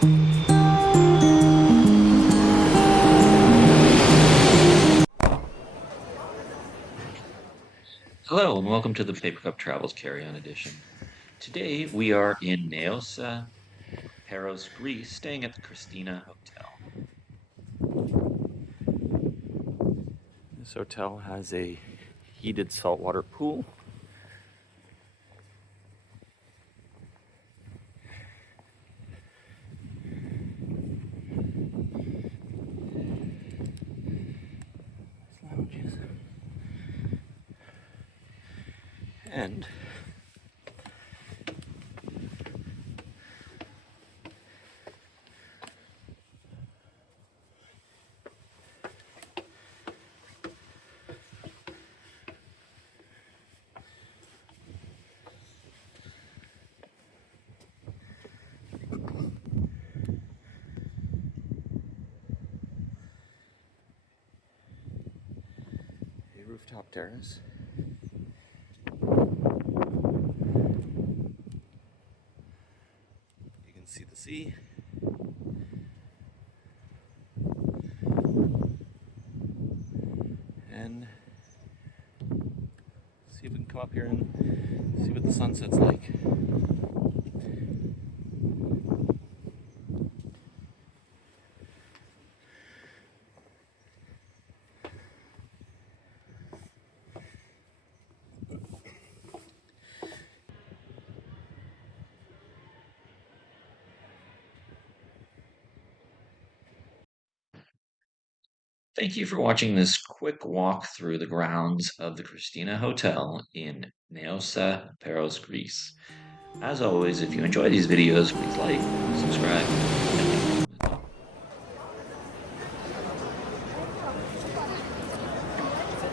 Hello and welcome to the Paper Cup Travels Carry-On Edition. Today we are in Naoussa Paros, Greece, staying at the Christina Hotel. This hotel has a heated saltwater pool. Lounges. And a rooftop terrace. You can see the sea. And see if we can come up here and see what the sunset's like. Thank you for watching this quick walk through the grounds of the Christina Hotel in Naoussa Paros, Greece. As always, if you enjoy these videos, please like, subscribe,